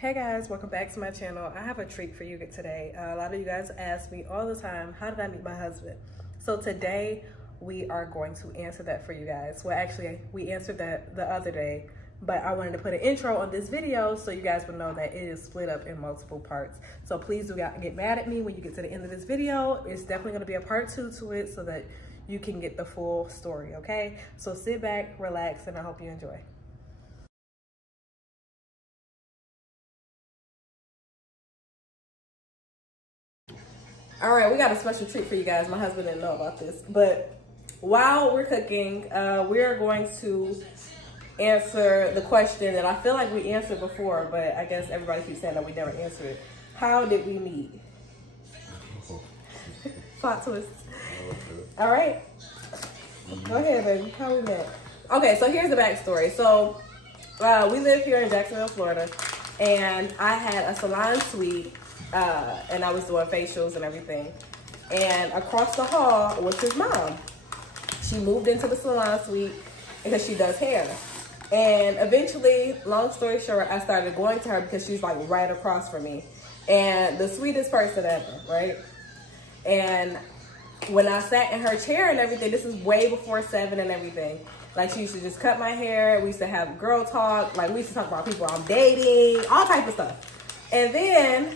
Hey guys, welcome back to my channel. I have a treat for you today. A lot of you guys ask me all the time, how did I meet my husband? So today we are going to answer that for you guys. Well, actually we answered that the other day, but I wanted to put an intro on this video so you guys would know that it is split up in multiple parts. So please do not get mad at me when you get to the end of this video. It's definitely gonna be a part 2 to it so that you can get the full story, okay? So sit back, relax, and I hope you enjoy. All right, we got a special treat for you guys. My husband didn't know about this, but while we're cooking, we're going to answer the question that I feel like we answered before, but I guess everybody keeps saying that we never answered it. How did we meet? Plot twist. All right, go ahead, baby. How we met? Okay, so here's the backstory. So we live here in Jacksonville, Florida, and I had a salon suite. And I was doing facials and everything. And across the hall was his mom. She moved into the salon suite because she does hair. And eventually, long story short, I started going to her because she's like right across from me. And the sweetest person ever, right? And when I sat in her chair and everything, this is way before 7 and everything. Like, she used to just cut my hair. We used to have girl talk. Like, we used to talk about people I'm dating, all type of stuff. And then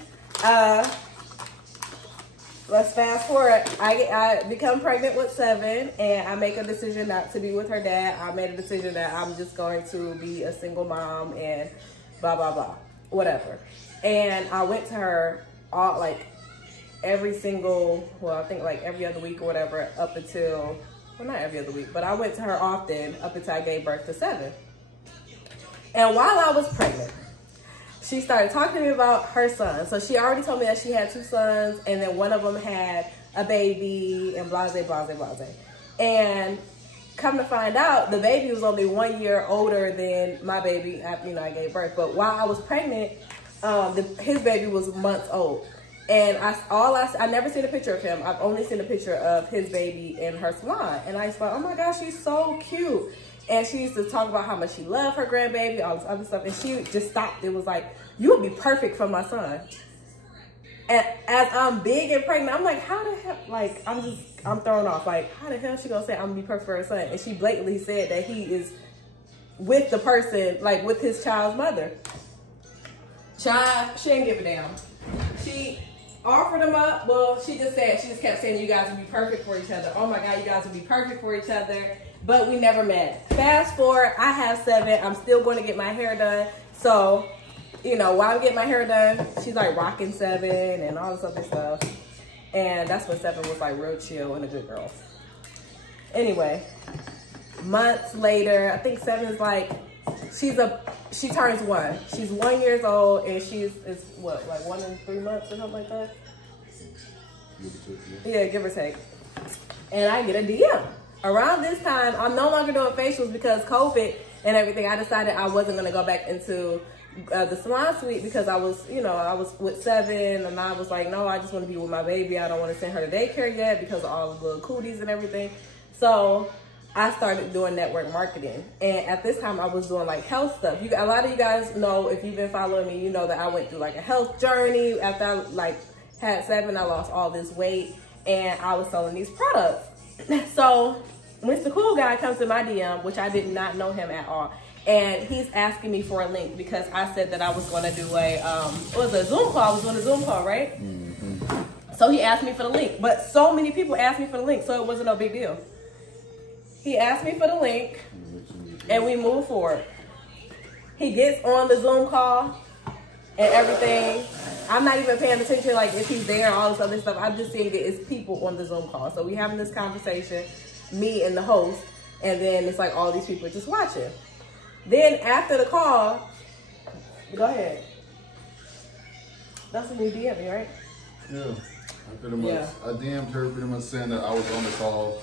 let's fast forward. I become pregnant with 7, and I make a decision not to be with her dad. I made a decision that I'm just going to be a single mom and blah blah blah, whatever. And I went to her all like every single, well, I think like every other week or whatever, up until, well, not every other week, but I went to her often up until I gave birth to 7. And while I was pregnant, she started talking to me about her son. So she already told me that she had 2 sons, and then one of them had a baby, and blase, blase, blase. And come to find out, the baby was only 1 year older than my baby after, I gave birth. But while I was pregnant, his baby was months old. And I never seen a picture of him. I've only seen a picture of his baby in her salon. And I thought, oh my gosh, she's so cute. And she used to talk about how much she loved her grandbaby, all this other stuff. And she just stopped. It was like, you would be perfect for my son. And as I'm big and pregnant, I'm like, how the hell? Like, I'm thrown off. Like, how the hell she gonna say I'm gonna be perfect for her son? And she blatantly said that he is with the person, like with his child's mother. Child, she didn't give a damn. She offered him up. Well, she just kept saying you guys would be perfect for each other. Oh my God, you guys would be perfect for each other. But we never met. Fast forward, I have 7. I'm still going to get my hair done. So, while I'm getting my hair done, she's like rocking 7 and all this other stuff. And that's when 7 was like real chill and a good girl. Anyway, months later, I think 7 is like, she turns 1. She's 1 year old, and it's what, like 1 in 3 months or something like that? Yeah, give or take. And I get a DM. Around this time, I'm no longer doing facials because COVID and everything. I decided I wasn't going to go back into the salon suite because I was, I was with 7, and I was like, no, I just want to be with my baby. I don't want to send her to daycare yet because of all the little cooties and everything. So I started doing network marketing. And at this time, I was doing like health stuff. A lot of you guys know, if you've been following me, you know that I went through like a health journey. After I had 7, I lost all this weight, and I was selling these products. So Mr. Cool Guy comes to my DM, which I did not know him at all. And he's asking me for a link because I said that I was going to do a Zoom call. I was doing a Zoom call, right? Mm-hmm. So he asked me for the link. But so many people asked me for the link, so it wasn't no big deal. He asked me for the link, and we moved forward. He gets on the Zoom call and everything. I'm not even paying attention, like, if he's there and all this other stuff. I'm just seeing that it's people on the Zoom call. So we having this conversation, me and the host, and then it's like all these people just watching. Then after the call, go ahead. That's when you DM me, right? Yeah, I pretty much, I DM'd her pretty much saying that I was on the call,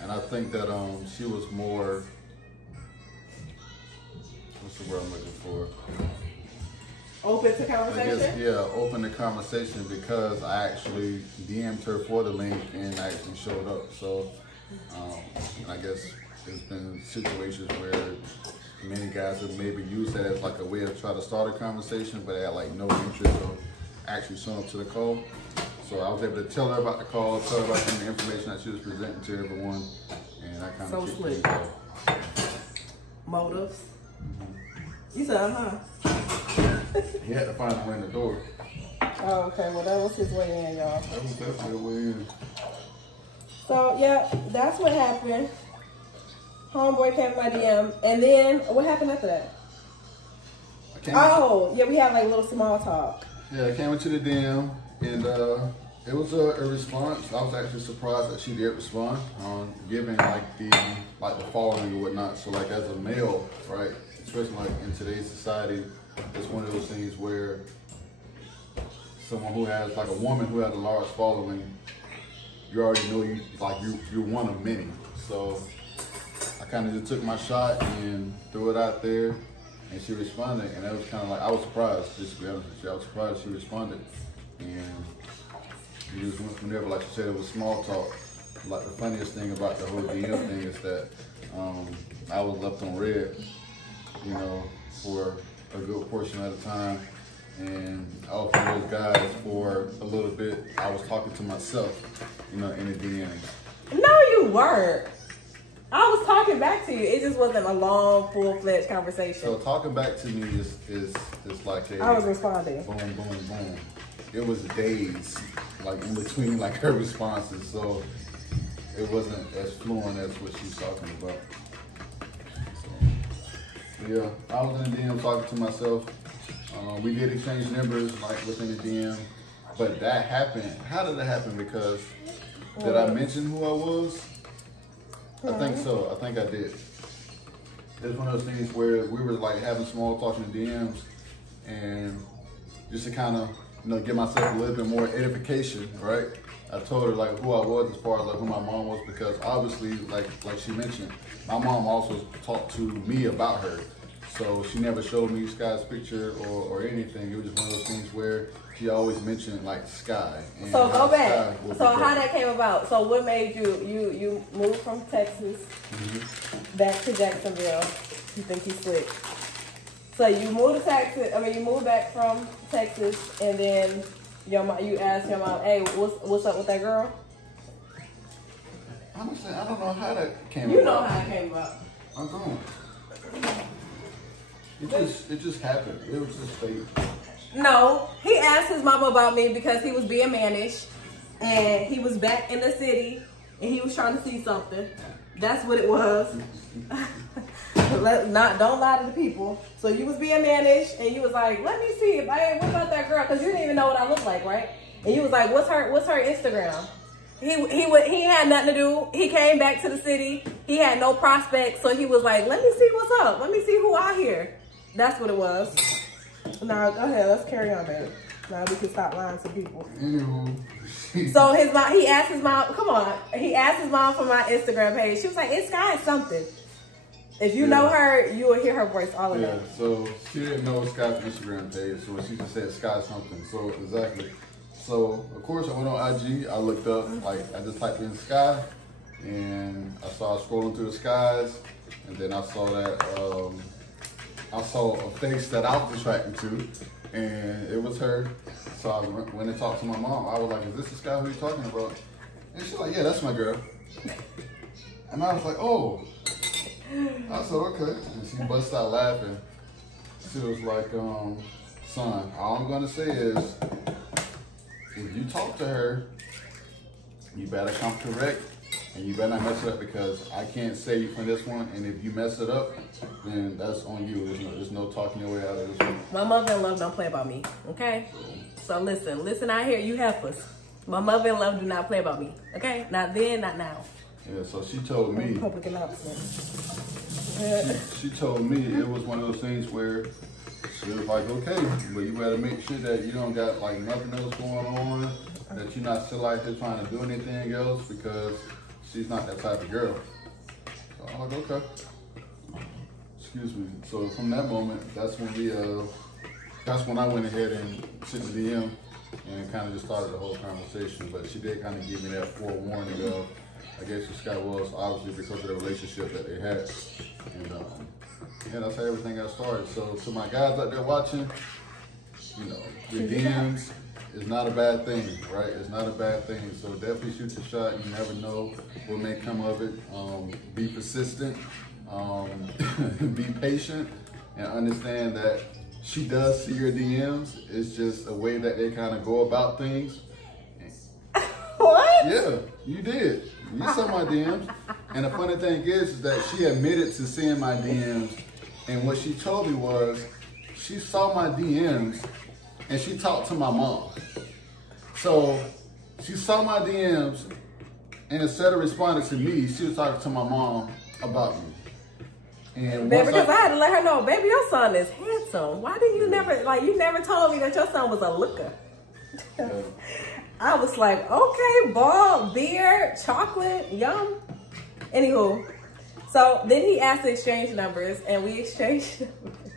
and I think that she was more, what's the word I'm looking for? Open to conversation? I guess, open to conversation, because I actually DM'd her for the link and actually showed up. So, and I guess there's been situations where many guys have maybe used that as like a way to try to start a conversation, but they had like no interest of actually showing up to the call. So I was able to tell her about the call, tell her about the information that she was presenting to everyone, and I kind of so slick. Motives. You said, He had to find a way in the door. Oh, okay. Well, that was his way in, y'all. That was definitely a way in. So, yeah, that's what happened. Homeboy came in my DM. And then, what happened after that? Yeah, we had like a little small talk. Yeah, I came into the DM, and it was a response. I was actually surprised that she did respond, given like the following and whatnot. So like as a male, right, especially like in today's society, it's one of those things where someone who has like a woman who has a large following, you already know you're one of many. So I kind of just took my shot and threw it out there, and she responded, and that was kind of like, I was surprised, just to be honest with you. I was surprised she responded, and we just went from there. But like you said, it was small talk. Like the funniest thing about the whole DM thing is that I was left on red, you know, for a good portion of the time. And off of those guys for a little bit, I was talking to myself, you know, in the DMs. No, you weren't. I was talking back to you. It just wasn't a long, full-fledged conversation. So talking back to me is like a... I was responding. Boom, boom, boom. It was days, like in between like her responses. So it wasn't as fluent as what she was talking about. So, yeah, I was in the DM talking to myself. We did exchange numbers like within the DM, but that happened. How did it happen? Because did I mention who I was? I think so. I think I did. It's one of those things where we were like having small talks in the DMs, and just to kind of, you know, give myself a little bit more edification, right? I told her like who I was as far as like who my mom was, because obviously, like she mentioned, my mom also talked to me about her. So she never showed me Sky's picture or anything. It was just one of those things where she always mentioned like Sky. And so go back. So how that came about? So what made you move from Texas back to Jacksonville? You think you slick? So you moved to Texas. I mean, you moved back from Texas, and then you asked your mom, "Hey, what's up with that girl?" Honestly, I don't know how that came about. You know how it came about. I don't. It just happened. It was just fate. No, he asked his mama about me because he was being mannish, and he was back in the city, and he was trying to see something. That's what it was. Don't lie to the people. So you was being mannish, and you was like, "Let me see if what about that girl?" Because you didn't even know what I looked like, right? And you was like, "What's her Instagram?" He had nothing to do. He came back to the city. He had no prospects, so he was like, "Let me see what's up. Let me see who out here." That's what it was. Now, go ahead. Let's carry on, baby. Now we can stop lying to people. So his mom, he asked his mom, come on. He asked his mom for my Instagram page. She was like, "It's Sky something." If you know her, you will hear her voice all of that. So she didn't know Sky's Instagram page, so she just said Sky something. So exactly. So of course I went on IG. I looked up, like I just typed in Sky, and I started scrolling through the skies, and then I saw that. I saw a face that I was attracted to, and it was her. So I went and talked to my mom. I was like, "Is this the Sky who you're talking about?" And she's like, "Yeah, that's my girl." And I was like, "Oh." I said, "Okay." And she busted out laughing. She was like, "Son, all I'm gonna say is, if you talk to her, you better come correct. And you better not mess it up, because I can't save you from this one. And if you mess it up, then that's on you. There's no talking your way out of this one." My mother-in-law don't play about me, okay? So listen out here, you heifers. My mother-in-law do not play about me, okay? Not then, not now. Yeah, so she told me. Public announcement. She told me it was one of those things where she was like, "Okay, but you better make sure that you don't got like nothing else going on, that you're not still out there trying to do anything else, because she's not that type of girl." So I'm like, "Okay." Excuse me. So from that moment, that's when I went ahead and sent the DM and kind of just started the whole conversation. But she did kind of give me that forewarning of, I guess, who Sky was, obviously because of the relationship that they had. And yeah, that's how everything got started. So to my guys out there watching, you know, your DMs is not a bad thing, right? It's not a bad thing. So definitely shoot your shot. You never know what may come of it. Be persistent, be patient, and understand that she does see your DMs. It's just a way that they kind of go about things. What? Yeah, you did. You saw my DMs. And the funny thing is that she admitted to seeing my DMs. And what she told me was she saw my DMs and she talked to my mom. So she saw my DMs and instead of responding to me, she was talking to my mom about me. And because I had to let her know, baby, your son is handsome. Why did you never, like, you never told me that your son was a looker? Yeah. I was like, okay, bald, beard, chocolate, yum. Anywho, so then he asked to exchange numbers, and we exchanged numbers.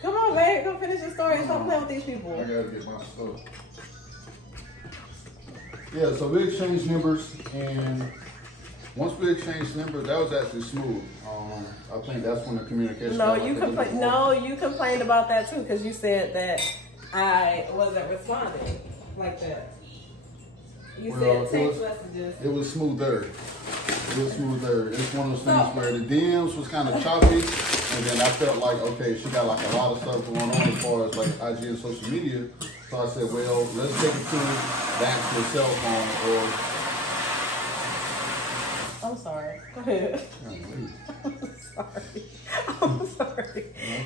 Come on, babe, go finish your story and stop playing with these people. I gotta get my stuff. Yeah, so we exchanged numbers, and once we exchanged numbers, that was actually smooth. I think that's when the communication. No, you complained about that too, because you said that I wasn't responding like that. You said text messages. It was smoother. It was smoother. It's one of those things where the DMs was kind of choppy, and then I felt like, okay, she got like a lot of stuff going on as far as like IG and social media. So I said, well, let's take it to the actual cell phone or. I'm sorry. Go ahead. I'm sorry.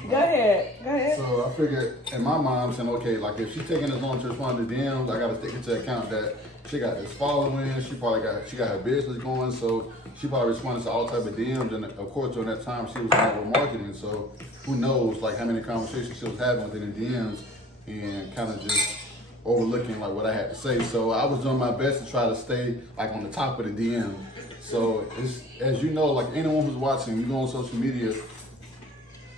Go ahead. So I figured in my mind, saying, okay, like if she's taking as long to respond to DMs, I got to take into account that she got this following. She got her business going, so she probably responded to all type of DMs. And of course, during that time, she was doing marketing. So who knows, like how many conversations she was having within the DMs, and kind of just overlooking like what I had to say. So I was doing my best to try to stay like on the top of the DM. So it's, as you know, like anyone who's watching, you go on social media,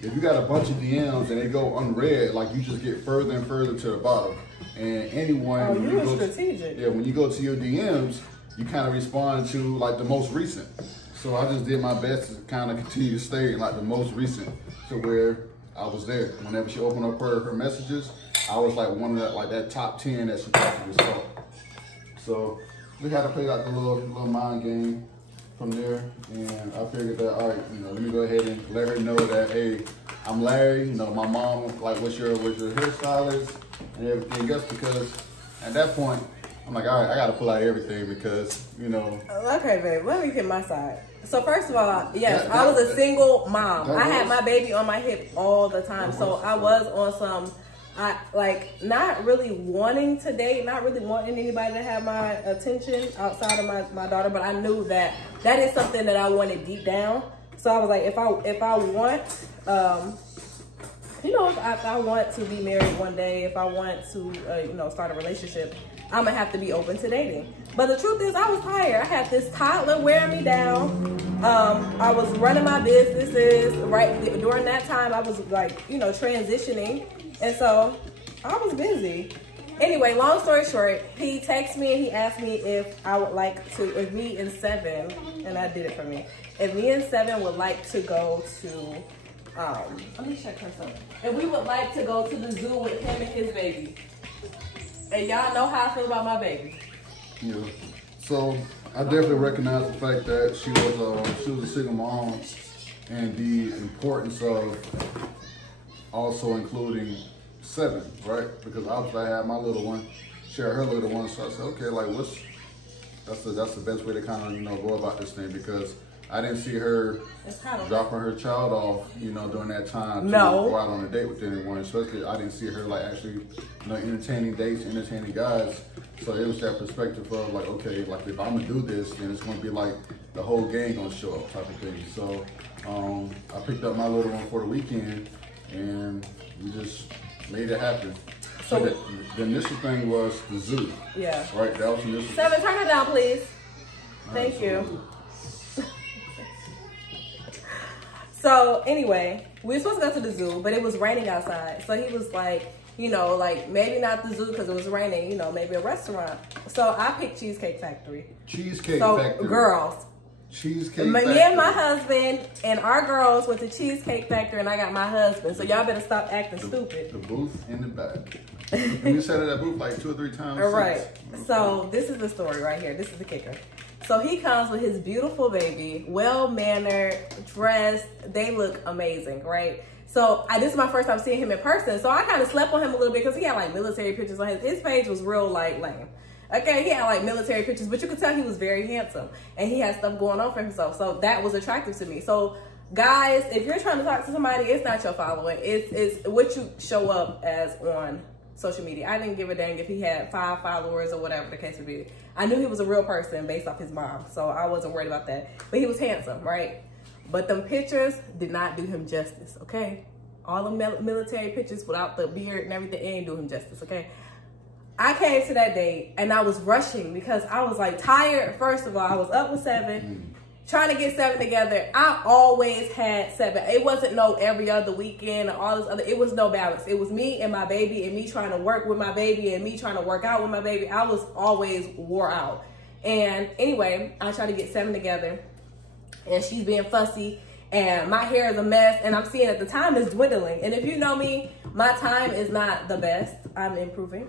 if you got a bunch of DMs and they go unread, like you just get further and further to the bottom. And anyone, you were strategic. When you go to your DMs, you kind of respond to like the most recent. So I just did my best to kind of continue to stay in like the most recent to where I was there. Whenever she opened up her messages, I was like one of that top 10 that she possibly saw. So we had to play like the little mind game from there, and I figured that, all right, let me go ahead and let her know that, hey, I'm Larry, my mom, like, what's your hairstylist and everything else, because at that point, I'm like, all right, I got to pull out everything because, Okay, babe, let me get my side. So first of all, yes, I was a single mom. I had my baby on my hip all the time, so I was on some, not really wanting to date, not really wanting anybody to have my attention outside of my daughter, but I knew that is something that I wanted deep down. So I was like, if I want, if I want to be married one day, if I want to, start a relationship, I'm gonna have to be open to dating. But the truth is, I was tired. I had this toddler wearing me down. I was running my businesses right during that time. I was transitioning. And so I was busy. Anyway, long story short, he texted me and he asked me if I would like to, if me and Seven, and I did it for me, if me and Seven would like to go to, let me check her something. If we would like to go to the zoo with him and his baby. And y'all know how I feel about my baby. Yeah. So I definitely recognize the fact that she was a single mom, and the importance of also including Seven, right? Because obviously I had my little one, she had her little one, so I said, okay, like that's the best way to kind of go about this thing, because I didn't see her dropping her child off, during that time to go out on a date with anyone. Especially, I didn't see her like actually, entertaining dates, entertaining guys. So it was that perspective of like, okay, like if I'm gonna do this, then it's gonna be like the whole gang gonna show up type of thing. So I picked up my little one for the weekend, and we just made it happen. So the initial thing was the zoo. Yeah. Right. That was the initial. Seven, turn her down, please. Thank you. So anyway, we were supposed to go to the zoo, but it was raining outside. So he was like, maybe not the zoo because it was raining, maybe a restaurant. So I picked Cheesecake Factory. Cheesecake Factory. So girls, Cheesecake Me Factory. and my husband and our girls went to Cheesecake Factory, and I got my husband. So y'all better stop acting stupid. The booth in the back. And we sat at that booth like 2 or 3 times. All right. So this is the story right here. This is the kicker. So he comes with his beautiful baby, well-mannered, dressed. They look amazing, right? So this is my first time seeing him in person. So I kind of slept on him a little bit because he had like military pictures on his page was real like lame. Okay, he had like military pictures, but you could tell he was very handsome and he had stuff going on for himself. So that was attractive to me. So guys, if you're trying to talk to somebody, it's not your following. It's what you show up as on social media. I didn't give a dang if he had 5 followers or whatever the case would be. I knew he was a real person based off his mom, so I wasn't worried about that. But he was handsome, right? But them pictures did not do him justice, okay? All the military pictures without the beard and everything ain't do him justice, okay? I came to that date and I was rushing because I was like tired. First of all, I was up with 7. Trying to get 7 together. I always had 7. It wasn't no every other weekend or all this other. It was no balance. It was me and my baby and me trying to work with my baby and me trying to work out with my baby. I was always wore out. And anyway, I tried to get 7 together and she's being fussy and my hair is a mess and I'm seeing that the time is dwindling. And if you know me, my time is not the best. I'm improving.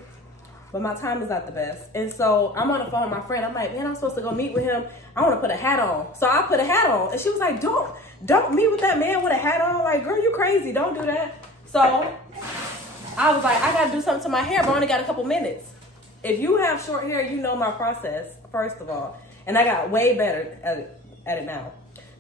But my time is not the best. And so I'm on the phone with my friend. I'm like, man, I'm supposed to go meet with him. I want to put a hat on. So I put a hat on. And she was like, don't meet with that man with a hat on. Like, girl, you crazy. Don't do that. So I was like, I got to do something to my hair, but I only got a couple minutes. If you have short hair, you know my process, first of all. And I got way better at it now.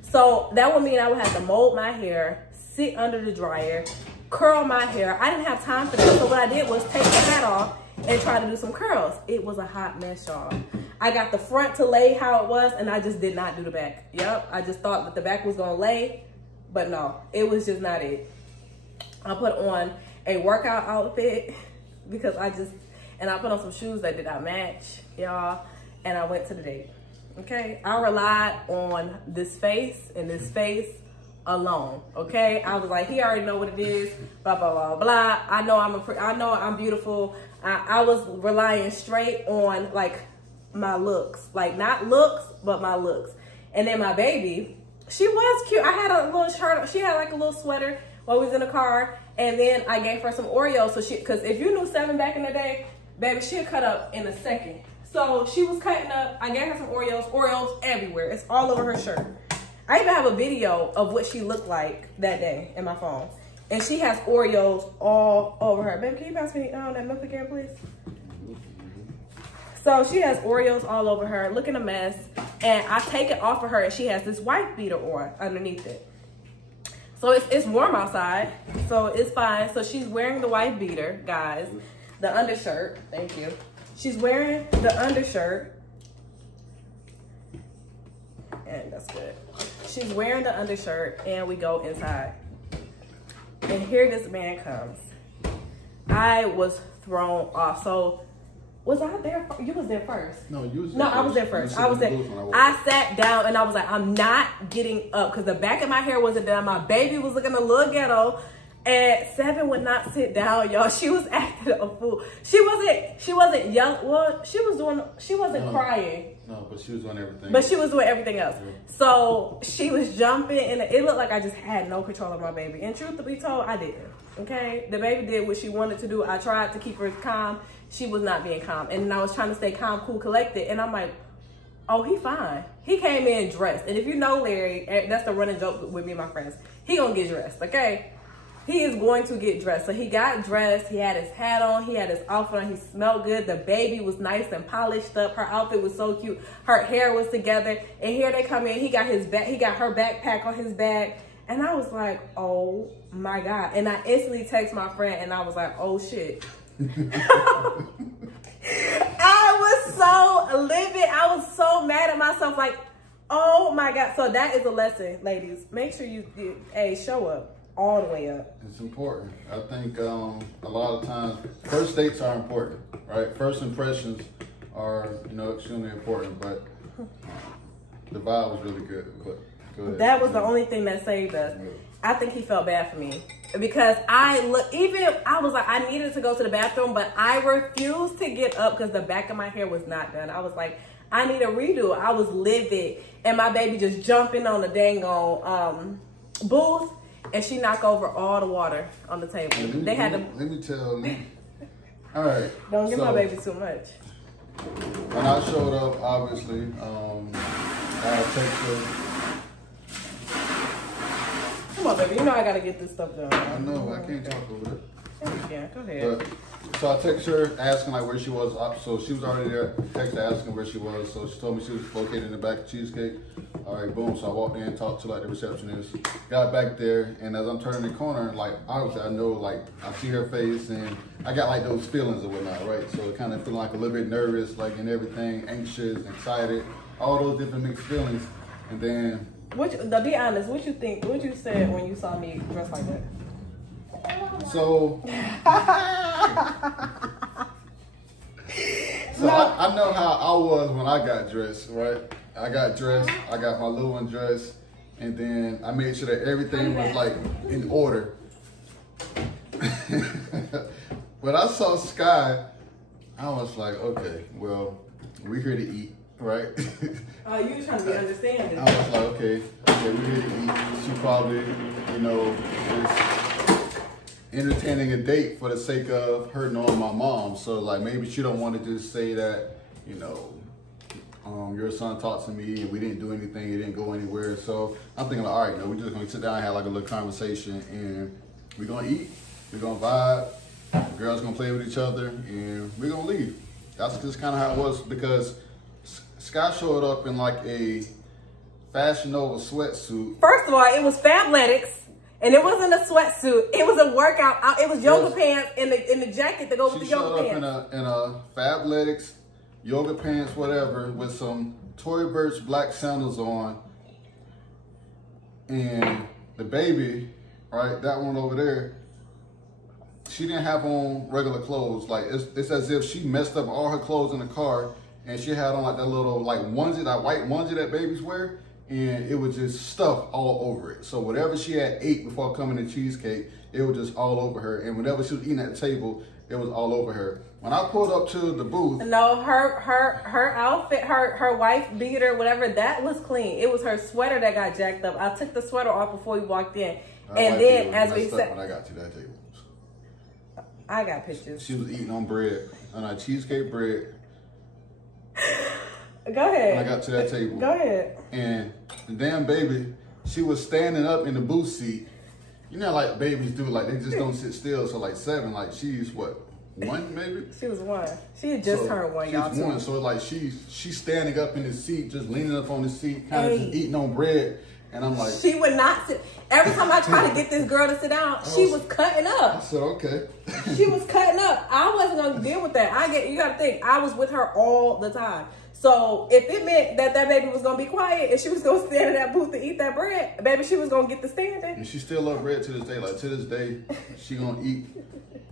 So that would mean I would have to mold my hair, sit under the dryer, curl my hair. I didn't have time for that. So what I did was take the hat off and try to do some curls. It was a hot mess, y'all. I got the front to lay how it was, and I just did not do the back. Yep, I just thought that the back was gonna lay, but no, it was just not it. I put on a workout outfit because I put on some shoes that did not match, y'all, and I went to the date, okay? I relied on this face and this face alone, okay? I was like, he already know what it is, blah, blah, blah, blah. I know I'm beautiful. I was relying straight on like my looks, like not looks, but my looks. And then my baby, she was cute. I had a little shirt, she had like a little sweater while we was in the car. And then I gave her some Oreos. So cause if you knew 7 back in the day, baby, she'd cut up in a second. So she was cutting up, I gave her some Oreos everywhere. It's all over her shirt. I even have a video of what she looked like that day in my phone. And she has Oreos all over her. Baby, can you pass me that milk again, please? So she has Oreos all over her, looking a mess. And I take it off of her and she has this wife beater on underneath it. So it's warm outside, so it's fine. So she's wearing the wife beater, guys. The undershirt, thank you. She's wearing the undershirt. And that's good. She's wearing the undershirt and we go inside. And here this man comes. I was thrown off. So was I there? You was there first. No, you was there. No, I was there first. I was there. I sat down and I was like, I'm not getting up because the back of my hair wasn't done. My baby was looking a little ghetto. And 7 would not sit down, y'all. She was acting a fool. She wasn't young. Well, she wasn't crying. No, but she was doing everything. But she was doing everything else. Yeah. So she was jumping and it looked like I just had no control of my baby. And truth to be told, I didn't. Okay? The baby did what she wanted to do. I tried to keep her calm. She was not being calm. And then I was trying to stay calm, cool, collected. And I'm like, oh, he fine. He came in dressed. And if you know Larry, that's the running joke with me and my friends. He gonna get dressed, okay? He is going to get dressed. So he got dressed. He had his hat on. He had his outfit on. He smelled good. The baby was nice and polished up. Her outfit was so cute. Her hair was together. And here they come in. He got his back. He got her backpack on his back. And I was like, oh my God. And I instantly text my friend and I was like, oh shit. I was so livid. I was so mad at myself. Like, oh my God. So that is a lesson, ladies. Make sure you show up. All the way up. It's important. I think a lot of times first dates are important, right? First impressions are, extremely important, but the vibe was really good. But go ahead. That was the only thing that saved us. I think he felt bad for me because I was like, I needed to go to the bathroom, but I refused to get up because the back of my hair was not done. I was like, I need a redo. I was livid. And my baby just jumping on the dang on booth, and she knocked over all the water on the table. They had to... Let me tell you. All right. Don't give my baby too much. When I showed up, obviously, I texted her. Come on, baby. You know I gotta get this stuff done. I know. I can't talk over it. Yeah, go ahead. So I texted her asking like where she was. So she was already there. Texted her asking where she was. So she told me she was located in the back of Cheesecake. All right, boom. So I walked in, talked to like the receptionist, got back there, and as I'm turning the corner, like obviously I know like I see her face, and I got like those feelings and whatnot, right? So kind of feeling like a little bit nervous, like and everything, anxious, excited, all those different mixed feelings, and then. To be honest, what you think? What you said when you saw me dressed like that? So, I know how I was when I got dressed, right? I got dressed, I got my little one dressed, and then I made sure that everything was like in order. When I saw Sky, I was like, okay, well, we're here to eat, right? Oh, you were trying to be understanding. I was like, okay, we're here to eat. She probably, you know, is entertaining a date for the sake of her knowing my mom. So like maybe she don't want to just say that, you know, your son talked to me and we didn't do anything, it didn't go anywhere. So I'm thinking like, all right, no, we're just gonna sit down and have like a little conversation, and we're gonna eat, we're gonna vibe, the girls gonna play with each other, and we're gonna leave. That's just kind of how it was, because Sky showed up in like a Fashion Nova sweatsuit. First of all, it was Fabletics. And it wasn't a sweatsuit. It was a workout. It was yoga pants and the jacket to go with the yoga pants. She showed up in a Fabletics, yoga pants, whatever, with some Tory Burch black sandals on. And the baby, right, that one over there, she didn't have on regular clothes. Like it's as if she messed up all her clothes in the car, and she had on like that little like onesie, that white onesie that babies wear. And it was just stuff all over it. So whatever she had ate before coming to Cheesecake, it was just all over her. And whenever she was eating at the table, it was all over her. When I pulled up to the booth, no, her outfit, her wife beater, whatever, that was clean. It was her sweater that got jacked up. I took the sweater off before we walked in, and then as we said, when I got to that table, I got pictures. She was eating on bread, on a cheesecake bread. Go ahead. When I got to that table. Go ahead. And the damn baby, she was standing up in the booth seat. You know, like babies do, like they just don't sit still. So like 7, like she's what, 1 maybe? She was 1. She had just turned 1, y'all. She's 1, so like she's standing up in the seat, just leaning up on the seat, kind of just eating on bread. And I'm like, she would not sit. Every time I tried to get this girl to sit down, she was cutting up. I said, okay. She was cutting up. I wasn't gonna deal with that. You gotta think, I was with her all the time. So if it meant that baby was gonna be quiet and she was gonna stand in that booth to eat that bread, baby, she was gonna get the standing. And she still love bread to this day. Like to this day, she gonna eat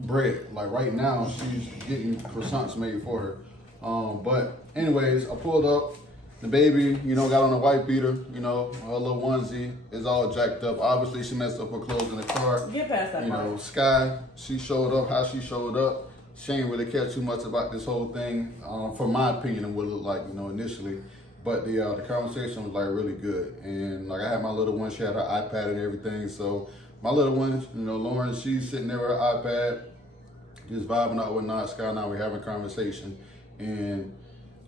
bread. Like right now, she's getting croissants made for her. But anyways, I pulled up. The baby, you know, got on a white beater, you know, her little onesie is all jacked up. Obviously, she messed up her clothes in the car. Get past that part. You know, Sky, she showed up how she showed up. She ain't really cared too much about this whole thing, from my opinion, and what it looked like, you know, initially. But the conversation was, like, really good. And, like, I had my little one. She had her iPad and everything. So, my little one, you know, Lauren, she's sitting there with her iPad, just vibing out with whatnot. Sky and I were having a conversation. And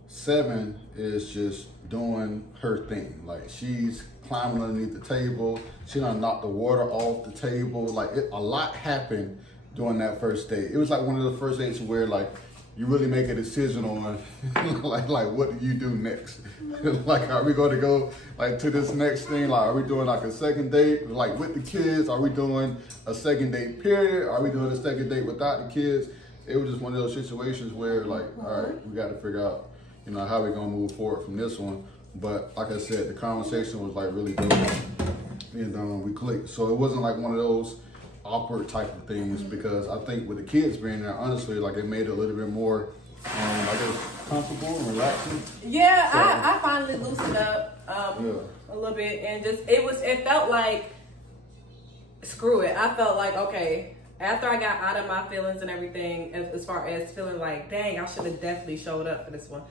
7 is just doing her thing. Like she's climbing underneath the table. She done knocked the water off the table. Like a lot happened during that first date. It was like one of the first dates where like you really make a decision on like what do you do next? Like are we going to go like to this next thing? Like are we doing like a second date like with the kids? Are we doing a second date period? Are we doing a second date without the kids? It was just one of those situations where like, all right, we got to figure out, you know, how we're going to move forward from this one. But like I said, the conversation was like really dope, and we clicked. So it wasn't like one of those awkward type of things, because I think with the kids being there, honestly, like it made it a little bit more, I guess, comfortable and relaxing. Yeah, so, I finally loosened up a little bit, and just, it felt like, screw it. I felt like, okay, after I got out of my feelings and everything, as far as feeling like, dang, I should have definitely showed up for this one.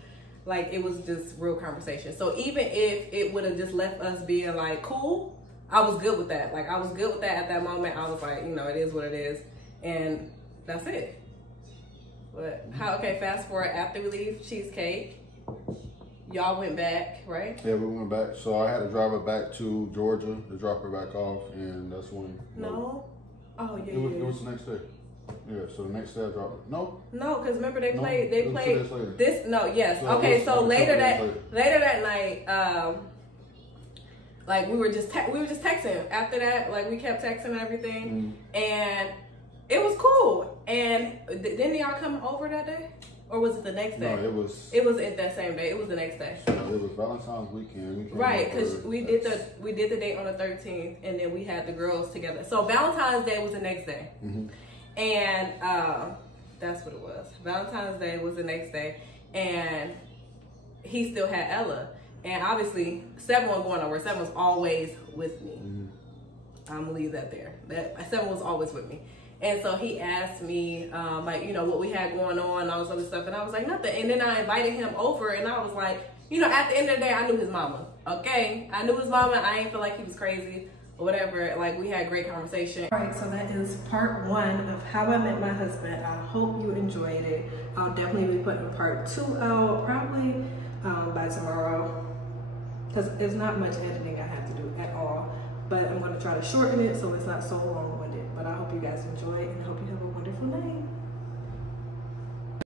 Like, it was just real conversation. So even if it would have just left us being like cool, I was good with that. Like, I was good with that at that moment. I was like, you know, it is what it is. And that's it. But okay, fast forward after we leave Cheesecake, y'all went back, right? Yeah, we went back. So I had to drive her back to Georgia to drop her back off, and that's when. No. Oh yeah. It was the next day. Yeah, so the next day I dropped her. No, because remember they played. It was 2 days later. This. No, yes. So okay, so later that later. night, like we were just texting. After that, like we kept texting and everything, and it was cool. And didn't y'all come over that day, or was it the next day? No, it was. It was that same day. It was the next day. So it was Valentine's weekend. Right, because we did the date on the 13th, and then we had the girls together. So Valentine's Day was the next day, and that's what it was. Valentine's Day was the next day, and he still had Ella, and obviously 7 wasn't going nowhere. 7 was always with me. I'm gonna leave that there. That 7 was always with me. And so he asked me, like, you know, what we had going on, all this other stuff. And I was like, nothing. And then I invited him over, and I was like, you know, at the end of the day, I knew his mama, okay? I knew his mama. I ain't feel like he was crazy or whatever. Like, we had great conversation. All right, so that is part 1 of How I Met My Husband. I hope you enjoyed it. I'll definitely be putting part 2 out probably by tomorrow, because there's not much editing I have to do at all. But I'm going to try to shorten it so it's not so long-winded. But I hope you guys enjoy it, and hope you have a wonderful night.